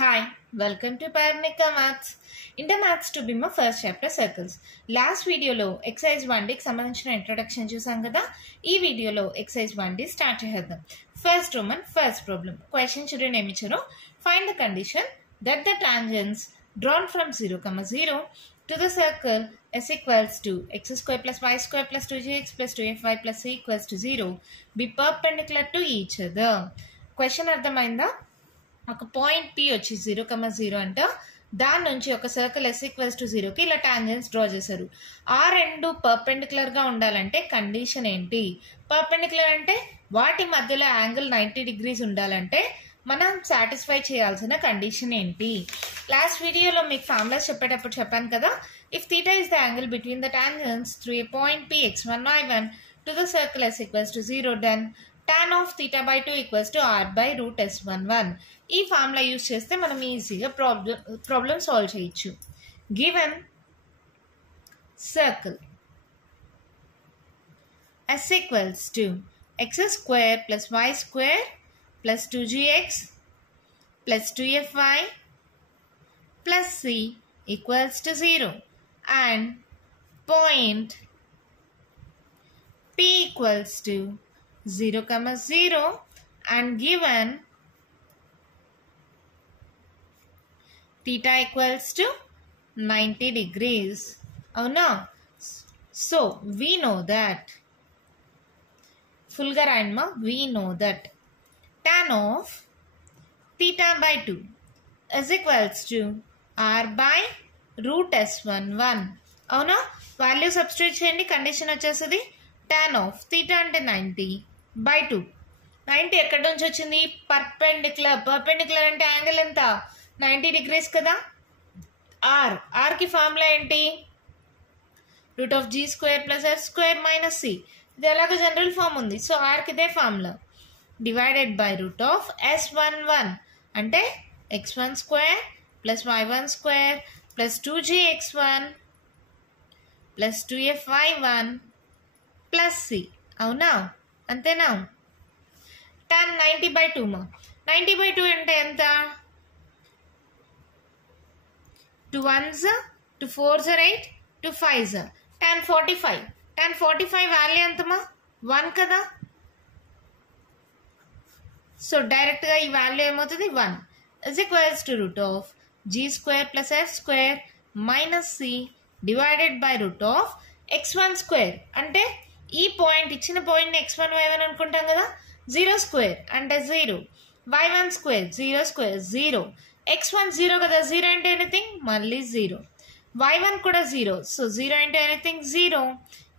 Hi, welcome to Paranika Maths. Inter Maths to be my first chapter circles. Last video lo exercise 1D కి సంబంధించిన introduction చూసాం కదా. ఈ వీడియోలో exercise 1D start చేద్దాం. First Roman first problem. Question చూడండి ఏమి ఇచ్చారో. Find the condition that the tangents drawn from 0, 0 to the circle s equals to x square plus y square plus 2gx plus 2fy plus c equals to 0 be perpendicular to each other. Question అర్థమైందా? ఒక point P వచ్చి 0, 0 అంట దాని నుంచి ఒక circle S equals to 0కి ఇలా tangents draw చేశారు. ఆ రెండు పర్పెండిక్యులర్గా ఉండాలంటే కండిషన్ ఏంటి? పర్పెండిక్యులర్ అంటే వాటి మధ్యలో యాంగిల్ 90 degrees ఉండాలంటే మనం సాటిస్ఫై చేయాల్సిన కండిషన్ ఏంటి? లాస్ట్ వీడియోలో మీకు ఫార్ములాస్ చెప్పేటప్పుడు చెప్పాను కదా. If theta is the angle between the tangents through a point P x1 y1 to the circle S equals to 0 then tan of theta by 2 equals to r by root s11. ఈ formula use చేస్తే మనం ఈజీగా problem solve చేయొచ్చు. Given circle s equals to x square plus y square plus 2gx plus 2fy plus c equals to 0 and point p equals to 0, 0 and given theta equals to 90 degrees. Oh no. So we know that full garayma we know that tan of theta by 2 is equals to r by root s11. Oh no. Value substitute cheyandi condition vachesadi tan of theta ante 90 by 2. 90 ఎక్కడి నుంచి వచ్చింది? Perpendicular. Perpendicular అంటే angle ఎంత? 90 degrees కదా. r కి formula ఏంటి? Route of g square plus f square minus c. ఇది ఎలాగో జనరల్ ఫార్మ్ ఉంది. సో r కి ఇదే formula divided by root of s11 అంటే x1 square plus y1 square plus 2gx1 plus 2fy1 plus c. అవునా? అంతేనా? tan 90 by 2 మా 90 by 2 అంటే ఎంత? 2 1s 2 4s 8 2 5s tan 45. tan 45 value ఎంతమా? 1 కదా. సో డైరెక్ట్గా ఈ వాల్యూ ఏమవుతుంది? 1 is equals to root of g square plus f square minus c divided by root of x1 square అంటే ఈ పాయింట్ ఇచ్చిన పాయింట్ x1 y1 అనుకుంటాం కదా. 0 స్క్వేర్ అంటే 0 y1 స్క్వేర్ 0 స్క్వేర్ 0 x1 0 కదా. 0 అంటే ఎనీథింగ్ మళ్ళీ 0 y1 కూడా 0. సో 0 అంటే ఎనీథింగ్ 0.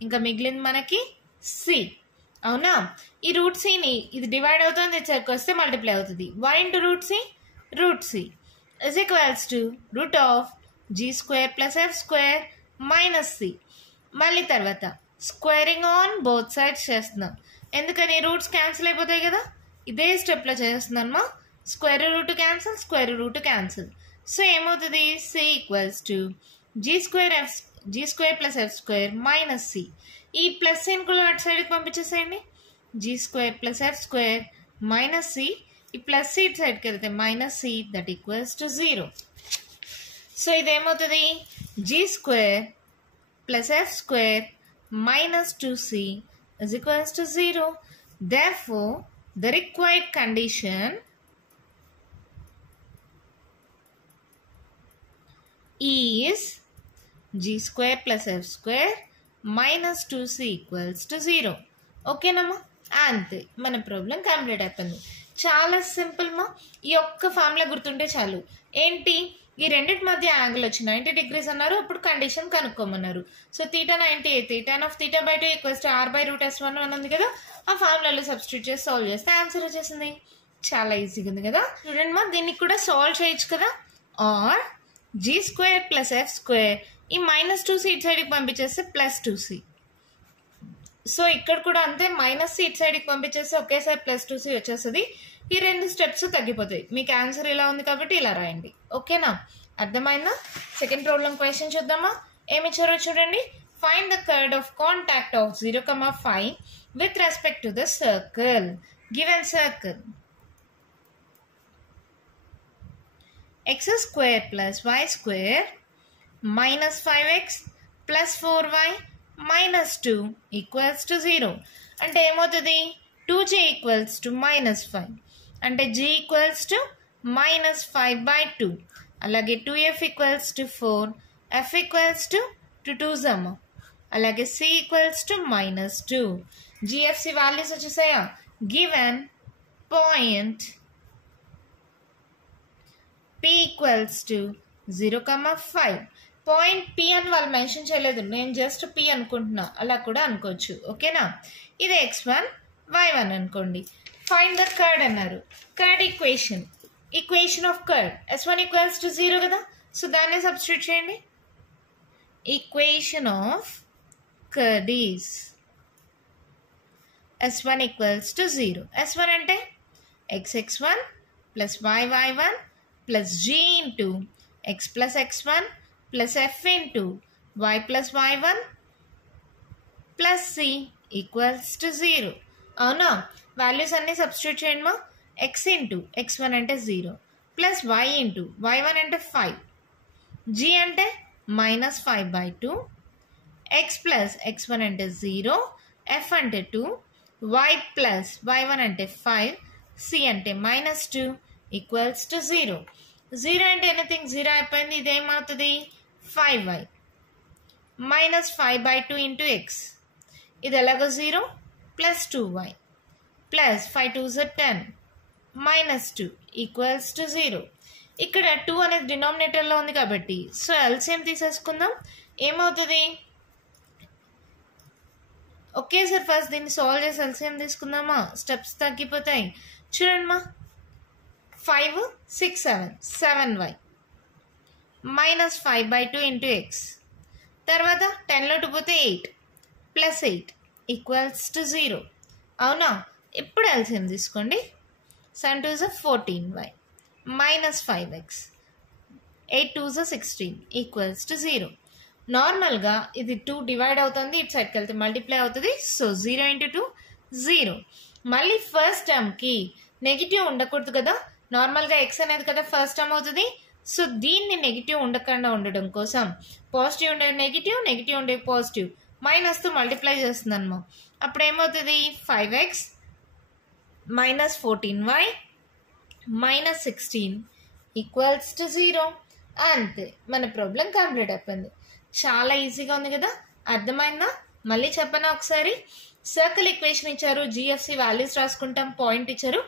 ఇంకా మిగిలింది మనకి c. అవునా? ఈ రూట్ సిని ఇది డివైడ్ అవుతుంది ఇచ్చరికి వస్తే మల్టిప్లై అవుతుంది. y into root C is equals to root of G square plus F square minus C. మళ్ళీ తర్వాత స్క్వేరింగ్ ఆన్ బోత్ సైడ్స్ చేస్తున్నాం. ఎందుకని? రూట్స్ క్యాన్సిల్ అయిపోతాయి కదా. ఇదే స్టెప్లో చేస్తున్నామా. Square root cancel square root cancel. So ఏమవుతుంది? C equals to G square plus F square minus C. ఈ ప్లస్ కూడా అటు సైడ్కి పంపించేసేయండి. G square plus F square minus C. ఈ ప్లస్ సి ఇటు సైడ్కి వెళ్తే minus C that equals to 0. So ఇదేమవుతుంది? G square plus F square minus 2c is equals to 0. Therefore, the required condition is g square plus f square minus 2c equals to 0. Okay నమ్మా? అంతే, మన problem complete అయిపోయింది. చాలా simple మా. ఈ ఒక్క formula గుర్తుంటే చాలు. ఏంటి? ఈ రెండింటి మధ్య యాంగిల్ వచ్చి 90 degrees అన్నారు. అప్పుడు కండిషన్ కనుక్కోమన్నారు. సో థీటా 90 అయితే tan of theta by 2 equals to R by root s11 ఉంది కదా. ఆ ఫార్ములాలో సబ్స్టిట్యూట్ చేసి సాల్వ్ చేస్తే ఆన్సర్ వచ్చేసింది. చాలా ఈజీగా ఉంది కదా. చూడండి మా, దీన్ని కూడా సాల్వ్ చేయొచ్చు కదా. R g square plus F square ఈ మైనస్ 2c ఇటు సైడ్కి పంపించేస్తే ప్లస్ 2c. సో ఇక్కడ కూడా అంతే, మైనస్ సి ఇటు సైడ్కి పంపించేస్తే ఒకేసారి ప్లస్ 2c వచ్చేస్తుంది. ఈ రెండు స్టెప్స్ తగ్గిపోతాయి. మీకు ఆన్సర్ ఇలా ఉంది కాబట్టి ఇలా రాయండి. ఓకేనా? అర్థమైందా? సెకండ్ ప్రాబ్లం క్వశ్చన్ చూద్దామా. ఏమి ఇచ్చారో చూడండి. Find the curve of contact of 0, 5 with respect to the circle. Given circle x square plus y square minus 5x plus 4y minus 2 equals to 0. అంటే ఏమవుతుంది 2g equals to minus 5. అంటే g equals to minus 5 by 2. అలాగే 2f equals to 4. f equals to 2 zama. అలాగే c equals to minus 2. gfc values వచ్చేసాయా? given point p equals to 0,5. Point p అని వాళ్ళు mention చేయలేదు, నేను జస్ట్ p అనుకుంటున్నా, అలా కూడా అనుకోవచ్చు. ఓకేనా? ఇది x1 y1 అనుకోండి. ఫైండ్ ద కర్డ్ అన్నారు. Curd equation of curd s1 equals to 0 కదా, సో దాన్నే సబ్స్టిట్యూట్ చేయండి. Equation of curd is s1 equals to 0. s1 అంటే xx1 plus yy1 plus g into x plus x1 plus f into y plus y1 plus c equals to 0. అవునా? Values అన్నీ substitute చేయండి మా. x into x1 అంటే 0 plus y into y1 అంటే 5, g అంటే minus 5/2, x plus x1 అంటే 0, f అంటే 2, y plus y1 అంటే 5, c అంటే మైనస్ 2 ఈక్వల్స్ టు 0. 0 అంటే ఎనీథింగ్ 0 అయిపోయింది. ఇదేమవుతుంది 5y మైనస్ 5/2 ఇంటూ x. ఇది ఎలాగో 0 plus 2y plus 5 2 10 minus 2 equals to 0. ఇక్కడ 2 అనేది డినామినేటర్లో ఉంది కాబట్టి సో ఎల్సిఎం తీసేసుకుందాం. ఏమవుతుంది? ఒకేసారి ఫస్ట్ దీన్ని సాల్వ్ చేసి ఎల్సిఎం తీసుకుందామా, స్టెప్స్ తగ్గిపోతాయి. చూడండి మా, 5 6 7 7y మైనస్ 5/2 ఇంటూ ఎక్స్. తర్వాత 10లో 2 పోతే 8 ప్లస్ 8 ఈక్వల్స్ టు 0. అవునా? ఇప్పుడు ఎల్సిఎం తీసుకోండి. 7 2 14y minus 5x 8 2 16 equals to 0. నార్మల్గా ఇది 2 డివైడ్ అవుతుంది, ఇటు సైడ్కి వెళ్తే మల్టిప్లై అవుతుంది. So 0 into 2 0. మళ్ళీ ఫస్ట్ టర్మ్కి నెగిటివ్ ఉండకూడదు కదా, నార్మల్గా ఎక్స్ అనేది కదా ఫస్ట్ టర్మ్ అవుతుంది. సో దీన్ని నెగిటివ్ ఉండకుండా ఉండడం కోసం పాజిటివ్ ఉండే నెగిటివ్, నెగిటివ్ ఉండే పాజిటివ్ మైనస్తో మల్టిప్లై చేస్తుంది అన్నమా. అప్పుడు ఏమవుతుంది 5x minus 14y minus 16 equals to 0. అంతే, మన ప్రాబ్లం కంప్లీట్ అయిపోయింది. చాలా ఈజీగా ఉంది కదా, అర్థమైందా? మళ్ళీ చెప్పనా ఒకసారి. సర్కిల్ ఈక్వేషన్ ఇచ్చారు, జిఎఫ్సి వాల్యూస్ రాసుకుంటాం, పాయింట్ ఇచ్చారు.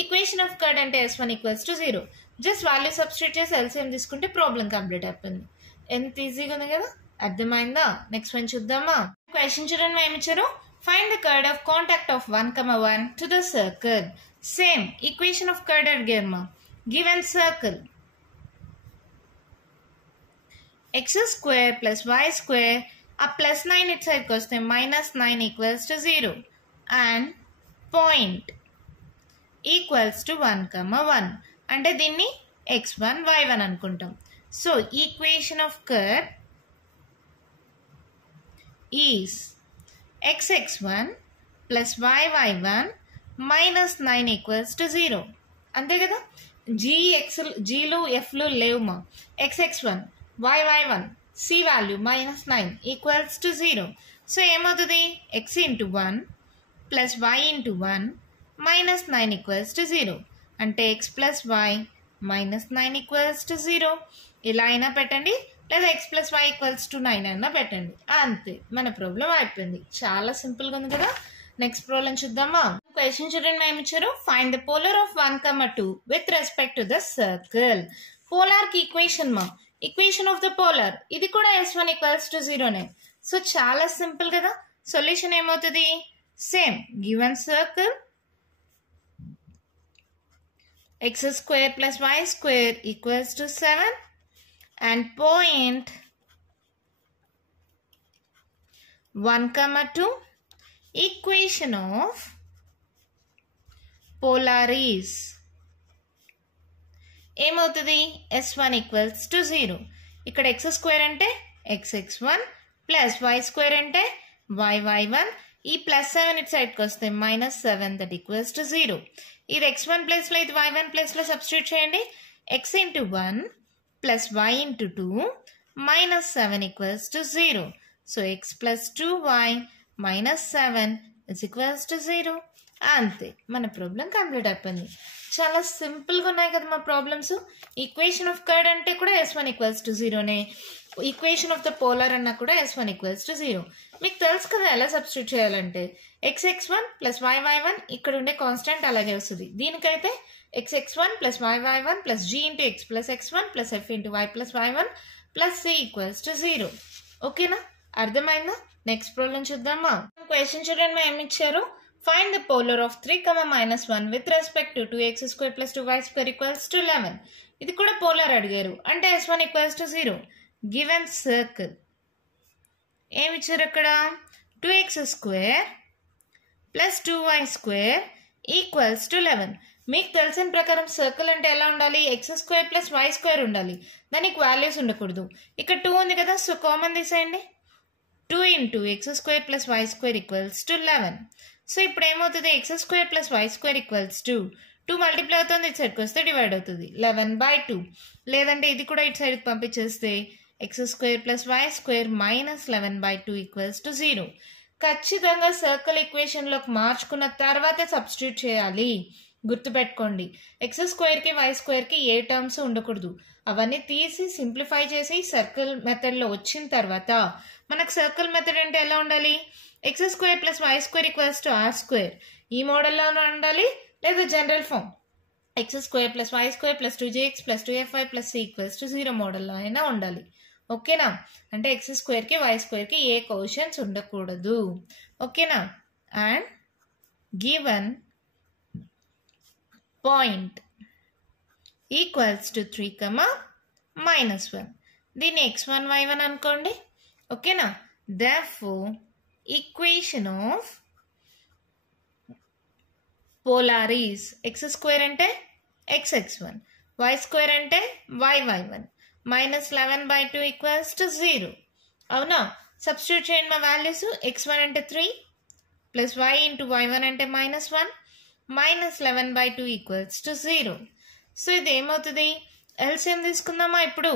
ఈక్వేషన్ ఆఫ్ కర్డ్ అంటే s1 equals to 0. Just value substitute చేసి ఎల్సిఎం తీసుకుంటే ప్రాబ్లం కంప్లీట్ అయిపోయింది. ఎంత ఈజీగా ఉంది కదా, అర్థమైందా? నెక్స్ట్ వన్ చూద్దామా. క్వశ్చన్ చూడండి, ఏమి ఇచ్చారు? Find the chord of contact of 1,1 to the circle. Same equation of chord అడిగారు. Given circle x square plus y square ఆ ప్లస్ 9 ఇటు సైడ్కి వస్తే minus 9 equals to 0 and point equals to 1,1. అంటే దీన్ని x1 y1 అనుకుంటాం. So equation of curve is xx1 plus yy1 minus 9 equals to 0. అంతే కదా, జీలు ఎఫ్లు లేవు మా. xx1 y1 c value minus 9 equals to 0. So ఏమవుతుంది x into 1 plus y into 1 minus 9 equals to 0. అంటే x plus y minus 9 equals to 0. ఇలా అయినా పెట్టండి, లేదా x plus y equals to 9 అయినా పెట్టండి. అంతే, మన ప్రాబ్లం అయిపోయింది. చాలా సింపుల్గా ఉంది కదా. నెక్స్ట్ ప్రాబ్లం చూద్దామా. క్వశ్చన్ చూడండి, ఏమి ఇచ్చారు? Find the polar of 1,2 with respect to the circle. పోలార్కి ఈక్వేషన్ మా, ఈక్వేషన్ ఆఫ్ ద పోలార్ ఇది కూడా s1 ఈక్వల్స్ టు 0నే. సో చాలా సింపుల్ కదా. సొల్యూషన్ ఏమవుతుంది? Same given circle x square plus y square equals to 7 and point 1,2 equation of polar is ఏమవుతుంది? s1 equals to 0. ఇక్కడ x స్క్వేర్ అంటే xx1 plus y square అంటే yy1. ఈ plus 7 ఇటు సైడ్కి వస్తే మైనస్ 7 దట్ ఈక్వల్స్ టు 0. ఇది x1 ప్లేస్లో, ఇది y1 ప్లేస్లో సబ్స్టిట్యూట్ చేయండి. x into 1 plus y into 2 minus 7 equals to 0. So x plus 2y minus 7 is equals to 0. అంతే, మన ప్రాబ్లం కంప్లీట్ అయిపోయింది. చాలా సింపుల్గా ఉన్నాయి కదా మా ప్రాబ్లమ్స్. ఈక్వేషన్ ఆఫ్ కర్డ్ అంటే కూడా S1 ఈక్వల్స్ టు 0నే, ఈక్వేషన్ ఆఫ్ ద పోలార్ అన్నా కూడా S1 ఈక్వల్స్ టు 0. మీకు తెలుసు కదా ఎలా సబ్స్టిట్యూట్ చేయాలంటే xx1 ప్లస్ yy1 ఇక్కడ ఉండే కాన్స్టెంట్ అలాగే వస్తుంది. దీనికైతే xx1 plus yy1 plus g into x plus x1 plus f into y plus y1 plus c equals to 0. ఓకేనా, అర్థమైందా? నెక్స్ట్ ప్రాబ్లం చూద్దామా. క్వశ్చన్ చూడండి, మా ఏమి ఇచ్చారు. Find the polar of 3, minus 1 with respect to 2x square plus 2y square equals to 11. ఇది కూడా polar అడిగారు అంటే S1 equals to 0. Given circle ఏమి ఇచ్చారు అక్కడ 2x square plus 2y square equals to 11. మీకు తెలిసిన ప్రకారం సర్కిల్ అంటే ఎలా ఉండాలి, x square plus y square ఉండాలి, దానికి వాల్యూస్ ఉండకూడదు. ఇక్కడ 2 ఉంది కదా, సో కామన్ తీసేయండి. 2 into x square plus y square equals to 11. So ఇప్పుడు ఏమవుతుంది, x square plus y square equals to 2 multiply అవుతుంది, ఇటు సైడ్కి వస్తే డివైడ్ అవుతుంది 11/2. లేదంటే ఇది కూడా ఇటు సైడ్కి పంపించేస్తే x square plus y square minus 11/2 equals to 0. ఖచ్చితంగా సర్కిల్ ఈక్వేషన్లోకి మార్చుకున్న తర్వాతే సబ్స్టిట్యూట్ చేయాలి. గుర్తుపెట్టుకోండి, x స్క్వేర్కి y స్క్వేర్కి ఏ టర్మ్స్ ఉండకూడదు. అవన్నీ తీసి సింప్లిఫై చేసి సర్కిల్ మెథడ్లో వచ్చిన తర్వాత మనకు సర్కిల్ మెథడ్ అంటే ఎలా ఉండాలి, x square plus y square equals to r square ఈ మోడల్లోనే ఉండాలి, లేదా general form x square plus y square plus 2jx plus 2fy plus c equals to 0 మోడల్లో అయినా ఉండాలి. ఓకేనా, అంటే x స్క్వేర్కి y స్క్వేర్కి ఏ క్వశ్చన్స్ ఉండకూడదు. ఓకేనా, and given point equals to 3, minus 1. దీన్ని x1 y1 అనుకోండి. ఓకేనా, therefore equation of polar is x square అంటే xx1, y square అంటే yy1 minus 11/2 equals to 0. అవునా, సబ్స్టిట్యూట్ చేయండి మా వాల్యూస్. x1 అంటే 3 ప్లస్ y ఇంటూ y1 అంటే -1 minus 11/2 equals to 0. సో ఇది ఏమవుతుంది, ఎల్సిఎం తీసుకుందామా ఇప్పుడు.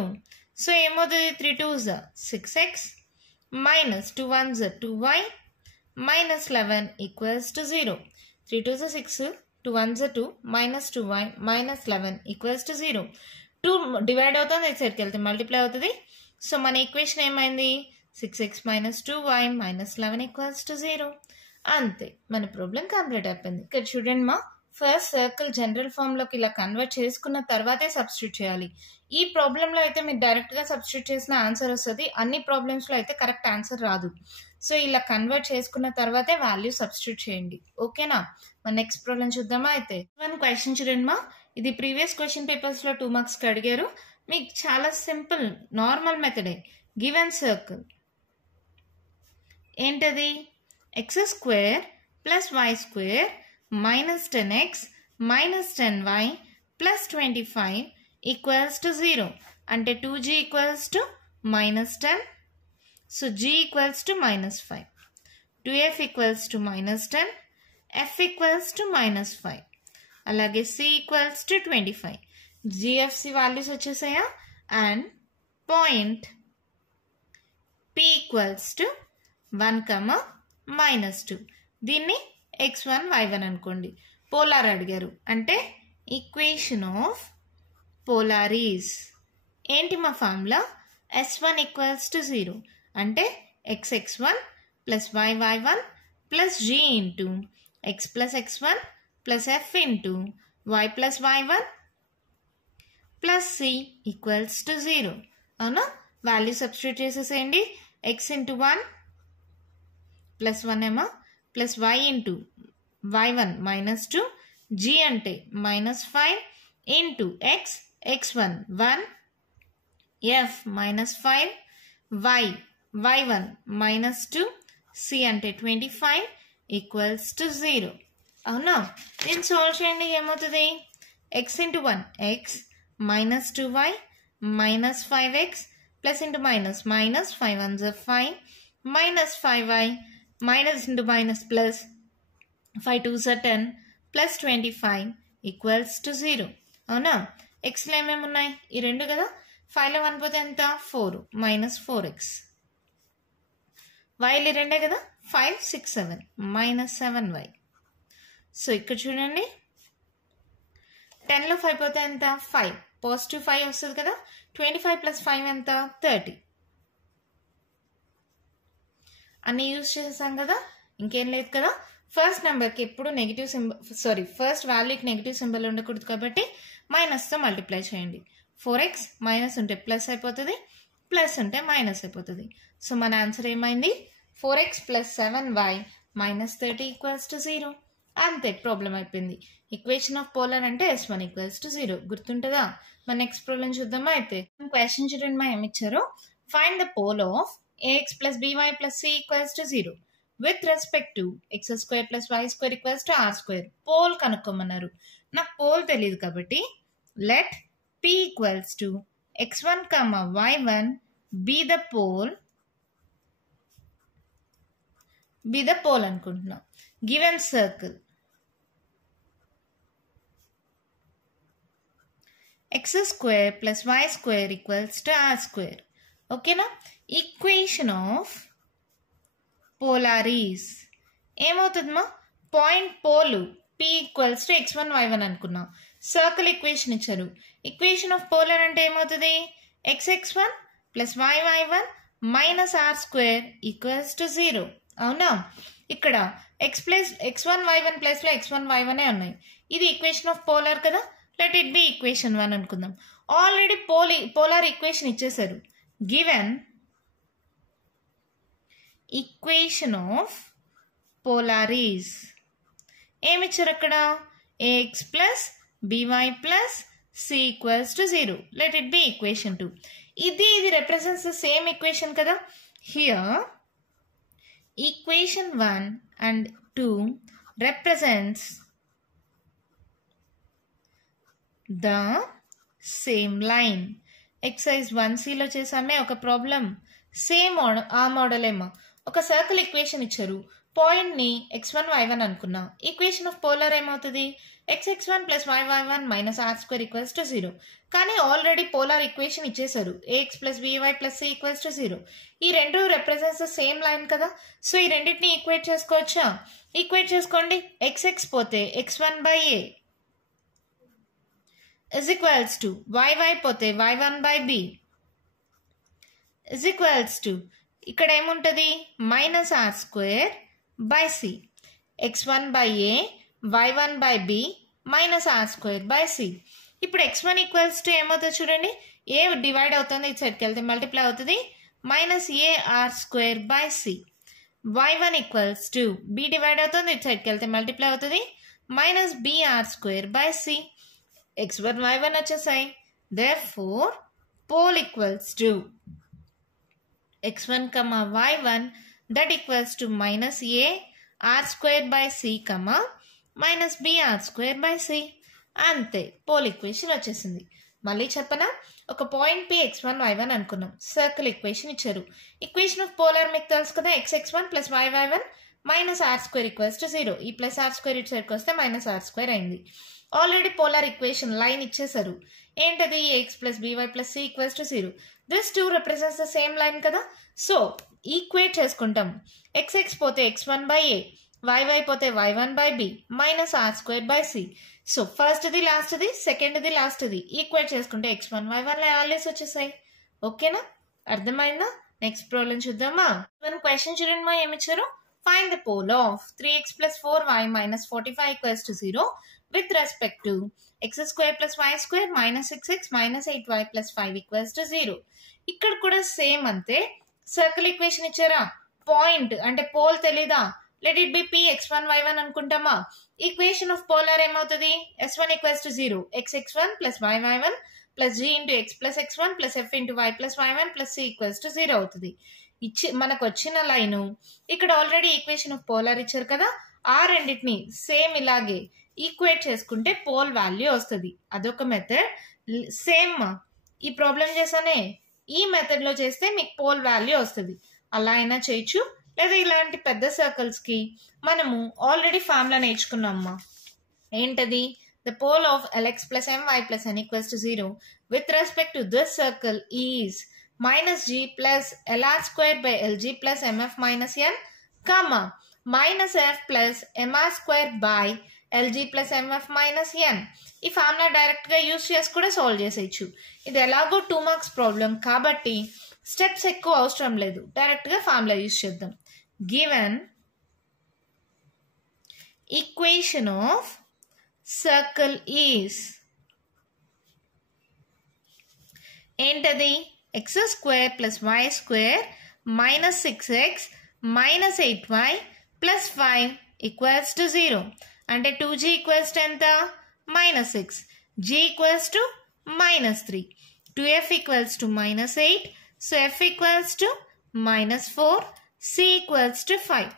సో ఏమవుతుంది, 3 2s 6x minus 2 1s 2y minus 11 equals to 0. 3 2s 6, 2 1s 2 minus 2y minus 11 equals to 0. 2 divide అవుతుంది, ఇటు సైడ్కి వెళ్తే మల్టిప్లై అవుతుంది. సో మన ఈక్వేషన్ ఏమైంది, 6x minus 2y minus 11 equals to 0. అంతే, మన ప్రాబ్లం కంప్లీట్ అయిపోయింది. ఇక్కడ చూడండి మా, ఫస్ట్ సర్కిల్ జనరల్ ఫామ్లోకి ఇలా కన్వర్ట్ చేసుకున్న తర్వాతే సబ్స్టిట్యూట్ చేయాలి. ఈ ప్రాబ్లంలో అయితే మీరు డైరెక్ట్గా సబ్స్టిట్యూట్ చేసిన ఆన్సర్ వస్తుంది, అన్ని ప్రాబ్లమ్స్లో అయితే కరెక్ట్ ఆన్సర్ రాదు. సో ఇలా కన్వర్ట్ చేసుకున్న తర్వాతే వాల్యూ సబ్స్టిట్యూట్ చేయండి. ఓకేనా, మన నెక్స్ట్ ప్రాబ్లం చూద్దామా. అయితే వన్ క్వశ్చన్ చూడండి మా, ఇది ప్రీవియస్ క్వశ్చన్ పేపర్స్లో 2 మార్క్స్కి అడిగారు. మీకు చాలా సింపుల్ నార్మల్ మెథడే. గివెన్ సర్కిల్ ఏంటది, x square plus y square minus 10x minus 10y plus 25 equals to 0. అంటే 2g equals to minus 10. So g equals to minus 5. 2f equals to minus 10. f equals to minus 5. అలాగే c equals to 25. gfc values వచ్చేసాయా. And point p equals to 1, minus 2. దీన్ని x1 y1 అనుకోండి. Polar అడిగారు అంటే equation of polar is ఏంటి మా formula, s1 equals to 0 అంటే xx1 plus yy1 plus g into x plus x1 plus f into y plus y1 plus c equals to 0. అవునా, value substitute చేసేసేయండి. x into 1 plus 1 ఏమో plus y into y1 minus 2, g అంటే -5 into x1 1, f -5, y1 -2, c అంటే 25 equals to 0. అవునా, దీన్ని solve చేయండి. ఏమవుతుంది, x into 1 x minus 2y minus 5x plus into minus 5 1s 5 minus 5y minus into minus plus 5 2s 10 plus 25 equals to 0. అవునా, ఎక్స్లో ఏమేమి ఉన్నాయి ఈ రెండు కదా 5లో 1 పోతే ఎంత 4 మైనస్ 4x వైలు ఈ రెండే కదా 5 6 7 మైనస్ 7y సో ఇక్కడ చూడండి 10లో 5 పోతే ఎంత 5 పాజిటివ్ 5 వస్తుంది కదా 25 ప్లస్ 5 ఎంత 30 అన్ని యూజ్ చేసాం కదా ఇంకేం లేదు కదా ఫస్ట్ నెంబర్కి ఎప్పుడు నెగిటివ్ సింబల్ ఫస్ట్ వాల్యూకి నెగిటివ్ సింబల్ ఉండకూడదు కాబట్టి మైనస్తో మల్టిప్లై చేయండి 4x మైనస్ ఉంటే ప్లస్ అయిపోతుంది ప్లస్ ఉంటే మైనస్ అయిపోతుంది సో మన ఆన్సర్ ఏమైంది 4x plus 7y minus 30 equals to 0 అంతే ప్రాబ్లం అయిపోయింది ఈక్వేషన్ ఆఫ్ పోలార్ అంటే S1 ఈక్వల్స్ టు 0 గుర్తుంటుందా మన నెక్స్ట్ ప్రాబ్లం చూద్దామా అయితే క్వశ్చన్ చూడండి మా ఏమి ఇచ్చారు find the pole of ax plus by plus c equals to 0 with respect to x square plus y square equals to r square pole కనుక్కోమన్నారు నాకు పోల్ తెలియదు కాబట్టి let p equals to x1 comma y1 be the pole అనుకుంటున్నా given circle x square plus y square equals to r square ఓకేనా equation of polar is ఏమవుతుందమ్మా point pole p equals to x1 y1 అనుకున్నాం circle equation ఇచ్చారు equation of polar అంటే ఏమవుతుంది xx1 plus y1 minus r square equals to 0 అవునా ఇక్కడ x1 y1 ప్లస్లో x1 y1 ఉన్నాయి ఇది ఈక్వేషన్ ఆఫ్ పోలార్ కదా లెట్ ఇట్ బి ఈక్వేషన్ 1 అనుకుందాం ఆల్రెడీ పోలార్ ఈక్వేషన్ ఇచ్చేసారు given equation of polar is ఏమి ఇచ్చారు అక్కడ ax plus by plus c equals to 0 let it be equation 2 ఇది represents the same equation కదా here equation 1 and 2 represents the same line exercise 1Cలో చేసామే ఒక problem same ఆ మోడల్ ఏమో ఒక సర్కిల్ ఈక్వేషన్ ఇచ్చారు పాయింట్ని x1 y1 అనుకున్నా ఈక్వేషన్ ఆఫ్ పోలార్ ఏమవుతుంది xx1 plus y1 minus r square equals to 0 కానీ ఆల్రెడీ పోలార్ ఈక్వేషన్ ఇచ్చేసారు ax plus by plus c equals to 0 ఈ రెండు రిప్రజెంట్స్ ద సేమ్ లైన్ కదా సో ఈ రెండింటిని ఈక్వేట్ చేసుకోవచ్చా ఈక్వేట్ చేసుకోండి xx పోతే x1 by a is equals to y పోతే y1 by b is equals to ఇక్కడ ఏముంటుంది minus r square by c x1 by a y1 by b minus r square by c ఇప్పుడు x1 equals to ఏమవుతుంది చూడండి a divide అవుతుంది ఇటు సైడ్కి వెళ్తే మల్టిప్లై అవుతుంది minus a r square by c y1 equals to b divide అవుతుంది ఇటు సైడ్కి వెళ్తే మల్టిప్లై అవుతుంది minus br square by c x1 y1 వచ్చేసాయి therefore pole equals to x1 comma y1 that equals to minus a r square by c comma minus b r square by c అంతే pole equation వచ్చేసింది మళ్ళీ చెప్పనా ఒక point p x1 y1 అనుకున్నాం circle equation ఇచ్చారు equation of polar మీకు తెలుసు కదా xx1 plus y1 minus r square equals to 0 ఈ ప్లస్ r స్క్వేర్ ఇటు సైడ్కి వస్తే మైనస్ r స్క్వేర్ అయింది ఆల్రెడీ పోలార్ ఈక్వేషన్ లైన్ ఇచ్చేసారు ఏంటది ax plus by plus c equals to 0 this two represents the same line కదా so equate చేసుకుంటాం xx పోతే x1 బై a y పోతే y1 by b minus r square by c so ఫస్ట్ది లాస్ట్ది సెకండ్ది లాస్ట్ది equate చేసుకుంటే x1 y1 values వచ్చేసాయి ఓకేనా అర్థమైందా నెక్స్ట్ ప్రాబ్లం చూద్దామా క్వశ్చన్ చూడండి మా ఏమి ఇచ్చారు find the pole of 3x plus 4y minus 45 equals to 0 with respect to x square plus y square minus 6x minus 8y plus 5 equals to 0. ఇక్కడ కూడా సేమ్ అంతే సర్కిల్ ఈక్వేషన్ ఇచ్చారా point అంటే పోల్ తెలీదా let it be p x1 y1 అనుకుంటామా equation of polar ఏమవుతుంది s1 equals to 0 xx1 plus y1 plus g into x plus x1 plus f into y plus y1 plus c equals to 0 అవుతుంది మనకు వచ్చిన line ఇక్కడ already equation of polar ఇచ్చారు కదా ఆ రెండింటిని సేమ్ ఇలాగే ఈక్వేట్ చేసుకుంటే పోల్ వాల్యూ వస్తుంది అదొక మెథడ్ సేమ్ ఈ ప్రాబ్లం చేసానే ఈ మెథడ్లో చేస్తే మీకు పోల్ వాల్యూ వస్తుంది అలా అయినా చేయొచ్చు లేదా ఇలాంటి పెద్ద సర్కిల్స్కి మనము ఆల్రెడీ ఫార్ములా నేర్చుకున్నామమ్మా ఏంటది the pole of Lx plus My plus N equals to 0 with respect to this circle is minus G plus Lr square by Lg plus Mf minus N, comma minus F plus Mr square by Lg plus Mf minus N. ఈ formula డైరెక్ట్గా use చేసి కూడా solve చేసేయచ్చు. ఇది ఎలాగో 2 marks problem కాబట్టి steps ఎక్కువ అవసరం లేదు, డైరెక్ట్గా ఫార్ములా యూజ్ చేద్దాం. Given equation of circle is ఏంటది? x square plus y square minus 6x minus 8y plus 5 equals to 0. అంటే 2g equals to ఎంత? minus 6. g equals to minus 3. 2f equals to minus 8. So f equals to minus 4. c equals to 5.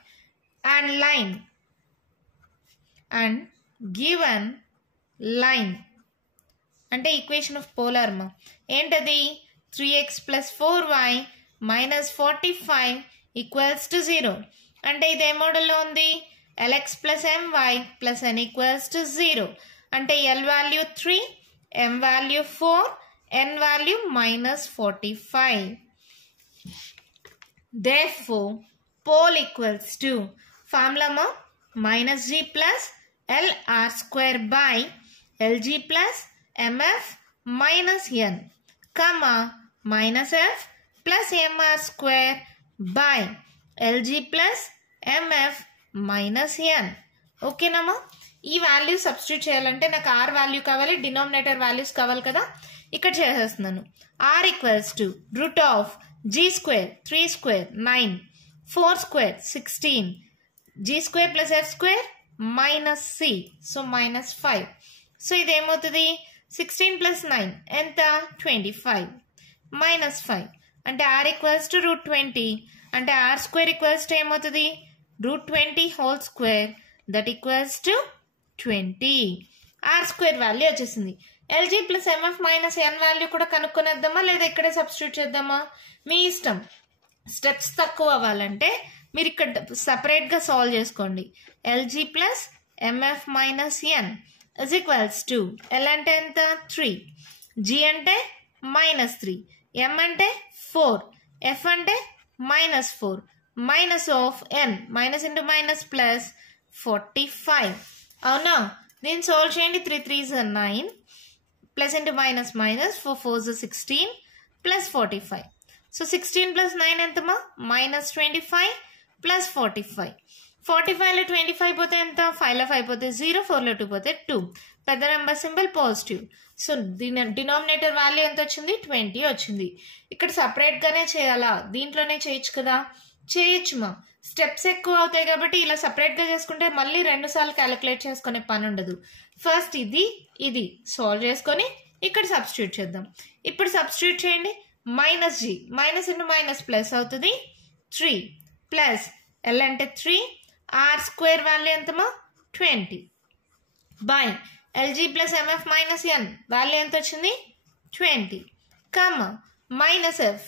And line. And given line అంటే equation of polar మా ఏంటది? 3x plus 4y minus 45 equals to 0. అంటే ఇది ఏ మోడల్లో ఉంది? Lx plus My plus N equals to 0. అంటే L value 3, M value 4, N value minus 45. Therefore, pole equals to formula ma minus G plus Lr square by Lg plus Mf minus N, comma minus F plus Mr square by Lg plus Mf minus N. ఓకేనమ్మా? ఈ value substitute చేయాలంటే నాకు R value కావాలి, denominator values కావాలి కదా. ఇక్కడ చేసేస్తున్నాను. R equals to root of G square 3 square 9, 4 square 16, G square plus F square minus C, so minus 5. So ఇదేమవుతుంది? 16 ప్లస్ 9 ఎంత? 25 మైనస్ 5 అంటే R ఈక్వల్స్ టు రూట్ 20. అంటే R స్క్వేర్ ఈక్వల్స్ టు ఏమవుతుంది? Root 20 whole square, that equals to 20. R square value వచ్చేసింది. Lg plus Mf minus N value కూడా కనుక్కొనేద్దామా లేదా ఇక్కడే సబ్స్టిట్యూట్ చేద్దామా? మీ ఇష్టం. స్టెప్స్ తక్కువ అవ్వాలంటే మీరు ఇక్కడ సపరేట్గా సాల్వ్ చేసుకోండి. Lg plus Mf minus N is equals to L అంటే ఎంత? 3, G అంటే మైనస్ 3, M అంటే 4, F అంటే minus 4, minus of N, minus into minus plus 45. అవునా? దీన్ని సాల్వ్ చేయండి. 3 3s are 9, plus into minus minus 4 4s are 16 plus 45. So 16 plus 9 ఎంతమా? Minus 25 plus 45. 45లో 25 పోతే ఎంత? 5లో 5 పోతే 0, 4లో 2 పోతే 2. పెద్ద number symbol positive. So denominator value ఎంత వచ్చింది? 20 వచ్చింది. ఇక్కడ సపరేట్గానే చేయాలా? దీంట్లోనే చేయొచ్చు కదా. చేయొచ్చు మా. స్టెప్స్ ఎక్కువ అవుతాయి కాబట్టి ఇలా సపరేట్గా చేసుకుంటే మళ్ళీ 2 సార్లు క్యాలిక్యులేట్ చేసుకునే పని ఉండదు. ఫస్ట్ ఇది సాల్వ్ చేసుకొని ఇక్కడ సబ్స్టిట్యూట్ చేద్దాం. ఇప్పుడు సబ్స్టిట్యూట్ చేయండి. Minus G, minus into minus plus అవుతుంది 3, ప్లస్ L అంటే 3, R స్క్వేర్ వాల్యూ ఎంతమా? 20 by Lg plus Mf minus N value ఎంత వచ్చింది? 20, comma minus F,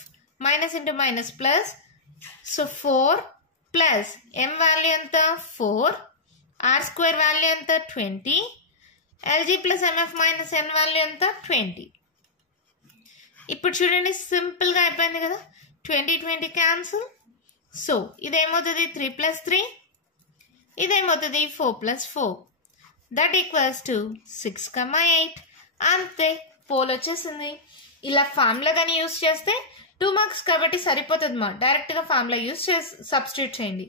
minus into minus plus, so 4 plus M value ఎంత? 4, R square value ఎంత? 20, Lg plus Mf minus N value ఎంత? 20. ఇప్పుడు చూడండి, సింపుల్గా అయిపోయింది కదా. 20 20 క్యాన్సిల్. సో ఇదేమవుతుంది? 3 plus 3, ఇదేమవుతుంది? 4 plus 4, that equals to 6, 8. అంతే, పోల్ వచ్చేసింది. ఇలా ఫార్ములా కానీ యూజ్ చేస్తే 2 మార్క్స్ కాబట్టి సరిపోతుంది మా. డైరెక్ట్గా ఫార్ములా యూజ్ చేసి సబ్స్టిట్యూట్ చేయండి.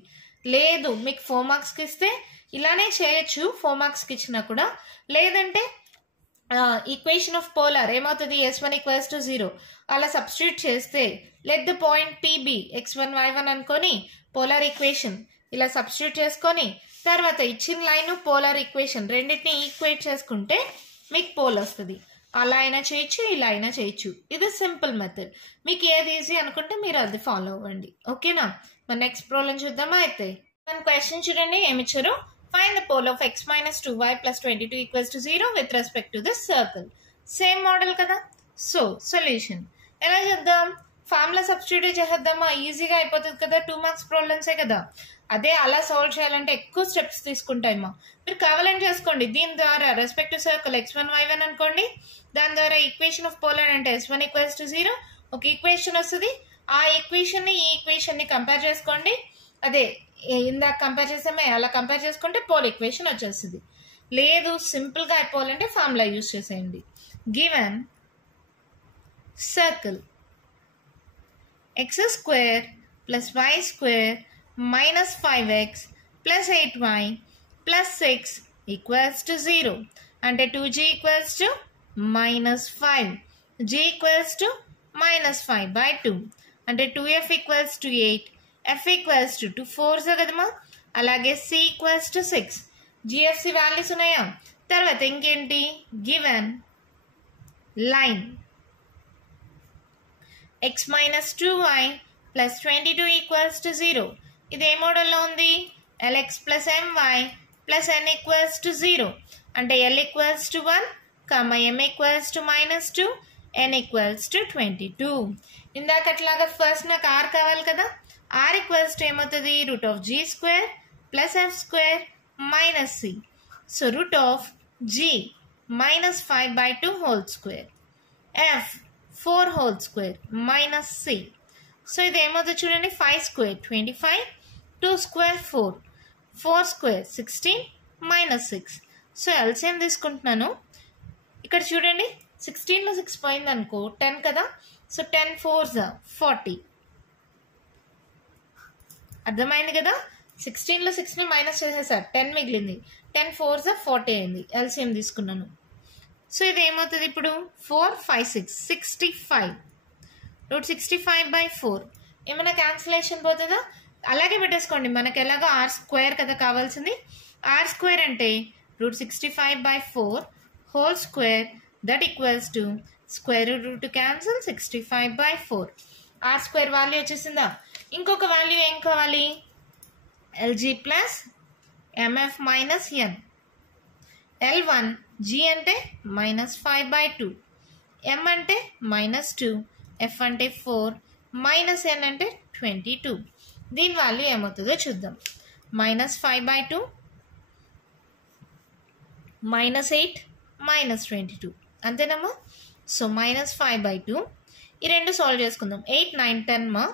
లేదు మీకు 4 మార్క్స్కి ఇస్తే ఇలానే చేయొచ్చు, 4 మార్క్స్కి ఇచ్చినా కూడా. లేదంటే ఈక్వేషన్ ఆఫ్ పోలార్ ఏమవుతుంది? S1 ఈక్వల్స్ టు 0 అలా సబ్స్టిట్యూట్ చేస్తే let the point PB x1 y1 అనుకొని పోలార్ ఈక్వేషన్ ఇలా సబ్స్టిట్యూట్ చేసుకొని తర్వాత ఇచ్చిన లైన్ పోలార్ ఈక్వేషన్ రెండింటిని ఈక్వేట్ చేసుకుంటే మీకు పోల్ వస్తుంది. అలా అయినా చేయొచ్చు, ఇలా అయినా చేయొచ్చు. ఇది సింపుల్ మెథడ్. మీకు ఏది ఈజీ అనుకుంటే మీరు అది ఫాలో అవ్వండి. ఓకేనా? మరి నెక్స్ట్ ప్రాబ్లం చూద్దామా? అయితే మన క్వశ్చన్ చూడండి, ఏమిచ్చారు? Find the pole of x minus 2y plus 22 equals to 0 with respect to this circle. Same model కదా. సో సొల్యూషన్ ఎలా చేద్దాం? ఫార్ములా సబ్స్టిట్యూట్ చేద్దామా? ఈజీగా అయిపోతుంది కదా. 2 మార్క్స్ ప్రాబ్లమ్సే కదా. అదే అలా సాల్వ్ చేయాలంటే ఎక్కువ స్టెప్స్ తీసుకుంటాయమ్మా. మీరు కావాలని చేసుకోండి. దీని ద్వారా రెస్పెక్టివ్ సర్కిల్ x1 y1 అనుకోండి. దాని ద్వారా ఈక్వేషన్ ఆఫ్ పోలార్ అంటే s1 = 0 ఒక ఈక్వేషన్ వస్తుంది. ఆ ఈక్వేషన్ని ఈ ఈక్వేషన్ని కంపేర్ చేసుకోండి. అదే ఇందాక కంపేర్ చేసామే అలా కంపేర్ చేసుకుంటే పోల్ ఈక్వేషన్ వచ్చేస్తుంది. లేదు సింపుల్గా అయిపోవాలంటే ఫార్ములా యూజ్ చేసేయండి. Given circle x² + y² minus 5x plus 8y plus 6 equals to 0. అంటే 2g equals to -5. g equals to -5/2. అంటే 2f equals to 8. f equals to 2 4s కదమ్మా. అలాగే c equals to 6. gfc values ఉన్నాయా? తర్వాత ఇంకేంటి? Given line x - 2y plus 22 equals to 0. ఇది ఏ మోడల్లో ఉంది? lx plus my plus n equals to 0. అంటే l equals to 1, m equals to -2, n equals to 22. ఇందాక అట్లాగా ఫస్ట్ నాకు r కావాలి కదా. r equals to ఏమవుతుంది? √g² plus f² minus c. So √g -5/2 whole square. f 4 whole square minus c. So ఇది ఏమవుతుంది చూడండి. 5² 25, 2² 4, 4² 16 -6. సో ఎల్సిఎం తీసుకుంటున్నాను. ఇక్కడ చూడండి 16లో 6 పోయింది అనుకో 10 కదా. So 10 4s 40. అర్థమైంది కదా. 16లో 6ని మైనస్ చేసేసారు, 10 మిగిలింది. 10 4s 40 అయింది. ఎల్సిఎం తీసుకున్నాను. సో ఇది ఏమవుతుంది ఇప్పుడు? 4 5 6 65. √65/4 ఏమైనా క్యాన్సిలేషన్ పోతుందా? అలాగే పెట్టేసుకోండి. మనకి ఎలాగో r² కదా కావాల్సింది. r² అంటే √65/4 whole square that equals to square root cancel 65/4. r² value వచ్చేసిందా? ఇంకొక వాల్యూ ఏం కావాలి? lg plus mf minus n. L1 g అంటే -5/2, m అంటే -2, f అంటే 4, n అంటే 22. దీని వాల్యూ ఏమవుతుందో చూద్దాం. -5/2 -8 -22 అంతేనమ్మా. సో -5/2 ఈ రెండు సాల్వ్ చేసుకుందాం. 8 9 10 మా.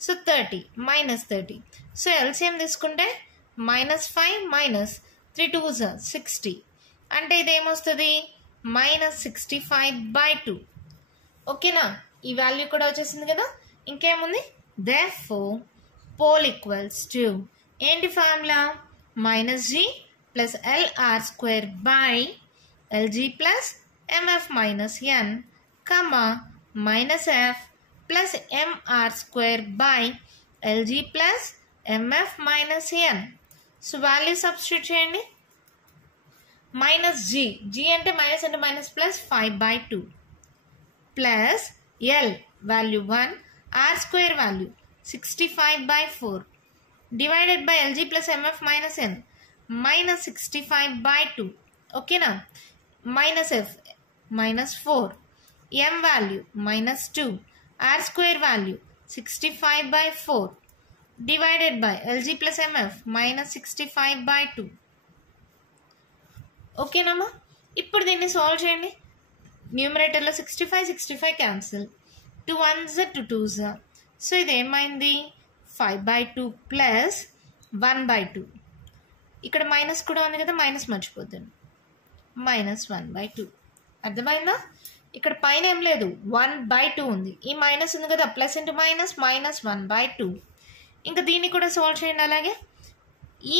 సో 30 -30. సో ఎల్సిఎం తీసుకుంటే -5 -3 2s 60. అంటే ఇదేమొస్తుంది? -65/2. ఓకేనా. ఈ వాల్యూ కూడా వచ్చేసింది కదా. ఇంకేముంది? therefore పోల్ ఈక్వల్స్ టు ఏంటి formula? -g plus lr² by lg plus mf minus n, -f plus mr² by lg plus mf minus n. So value substitute చేయండి. -g అంటే minus plus 5/2 plus l value 1, r² value 65/4 divided by lg plus mf minus n -65/2. ఓకేనా. -f -4, m value -2, r² value 65/4 divided by lg plus mf -65/2. ఓకేనమ్మా. ఇప్పుడు దీన్ని solve చేయండి. న్యూమరేటర్లో 65 cancel, 2 1s 2 2s. So ఇది ఏమైంది? 5/2 ప్లస్ 1/2. ఇక్కడ మైనస్ కూడా ఉంది కదా, మైనస్ మర్చిపోతాను. -1/2. అర్థమైందా? ఇక్కడ పైన ఏం లేదు, 1/2 ఉంది. ఈ మైనస్ ఉంది కదా, ప్లస్ ఇంటూ మైనస్ -1/2. ఇంకా దీన్ని కూడా సాల్వ్ చేయండి. అలాగే ఈ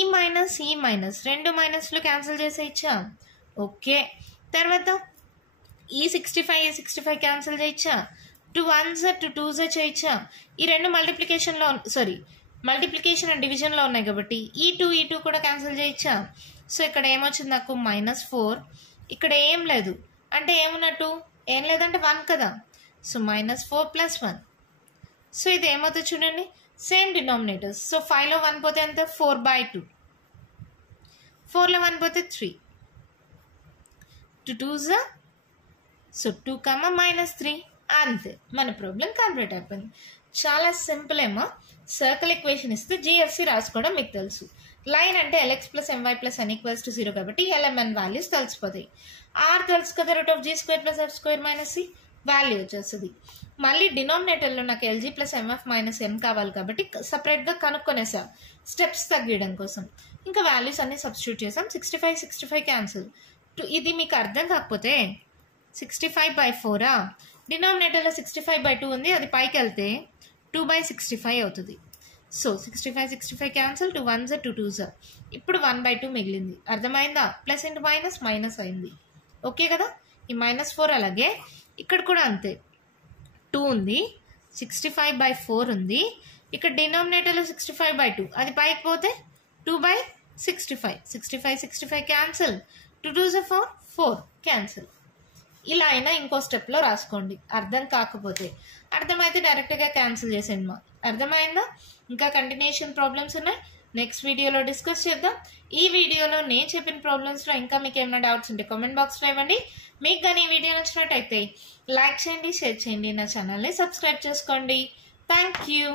మైనస్ రెండు మైనస్లు క్యాన్సిల్ చేసేయచ్చా? ఓకే. తర్వాత ఈ 65 క్యాన్సిల్ చేయొచ్చా? 2 1s 2 2s చేయొచ్చా? ఈ రెండు మల్టిప్లికేషన్ అండ్ డివిజన్లో ఉన్నాయి కాబట్టి ఈ 2 కూడా క్యాన్సిల్ చేయొచ్చా? సో ఇక్కడ ఏమొచ్చింది నాకు? -4. ఇక్కడ ఏం లేదు అంటే ఏమున్నట్టు? ఏం లేదంటే 1 కదా. సో -4 + 1. సో ఇది ఏమవుతుంది చూడండి, సేమ్ డినామినేటర్స్. సో 5లో 1 పోతే ఎంత? 4/2. 4లో 1 పోతే 3. 2 2s. సో 2, -3 అంతే, మన ప్రాబ్లం కంప్లీట్ అయిపోయింది. చాలా సింపుల్ ఏమో. సర్కిల్ ఈక్వేషన్ ఇస్తే జిఎఫ్సి రాసుకోవడం మీకు తెలుసు. లైన్ అంటే l x plus m y plus n equals to 0 కాబట్టి ఎల్ఎంఎన్ వాల్యూస్ తెలిసిపోతాయి. ఆర్ తెలుసు కదా, root of G square plus F square minus c value వచ్చేస్తుంది. మళ్ళీ డినామినేటర్లో నాకు l g plus m f minus n కావాలి కాబట్టి సపరేట్గా కనుక్కొనేసా స్టెప్స్ తగ్గడం కోసం. ఇంకా వాల్యూస్ అన్ని సబ్స్టిట్యూట్ చేసాం. 65 క్యాన్సిల్. ఇది మీకు అర్థం కాకపోతే 65/4 డినామినేటర్లో 65/2 ఉంది, అది పైకి వెళ్తే 2/65 అవుతుంది. So 65 cancel, 2 1s 2 2s. ఇప్పుడు 1/2 మిగిలింది. అర్థమైందా? ప్లస్ ఇంటూ మైనస్ మైనస్ అయింది. ఓకే కదా? ఈ -4 అలాగే ఇక్కడ కూడా అంతే. 2 ఉంది, 65/4 ఉంది. ఇక్కడ డినామినేటర్లో 65/2, అది పైకి పోతే 2/65. 65 క్యాన్సిల్, 2 2s 4 4 క్యాన్సిల్. ఇలా అయినా ఇంకో స్టెప్లో రాసుకోండి అర్థం కాకపోతే. అర్థమైతే డైరెక్ట్గా క్యాన్సిల్ చేసేయండి. మా అర్థమైందా? ఇంకా కంటిన్యూషన్ ప్రాబ్లమ్స్ ఉన్నాయి, నెక్స్ట్ వీడియోలో డిస్కస్ చేద్దాం. ఈ వీడియోలో నేను చెప్పిన ప్రాబ్లమ్స్లో ఇంకా మీకు ఏమైనా డౌట్స్ ఉంటే కామెంట్ బాక్స్లో ఇవ్వండి. మీకు కానీ ఈ వీడియో నచ్చినట్టయితే లైక్ చేయండి, షేర్ చేయండి, నా ఛానల్ని సబ్స్క్రైబ్ చేసుకోండి. Thank you.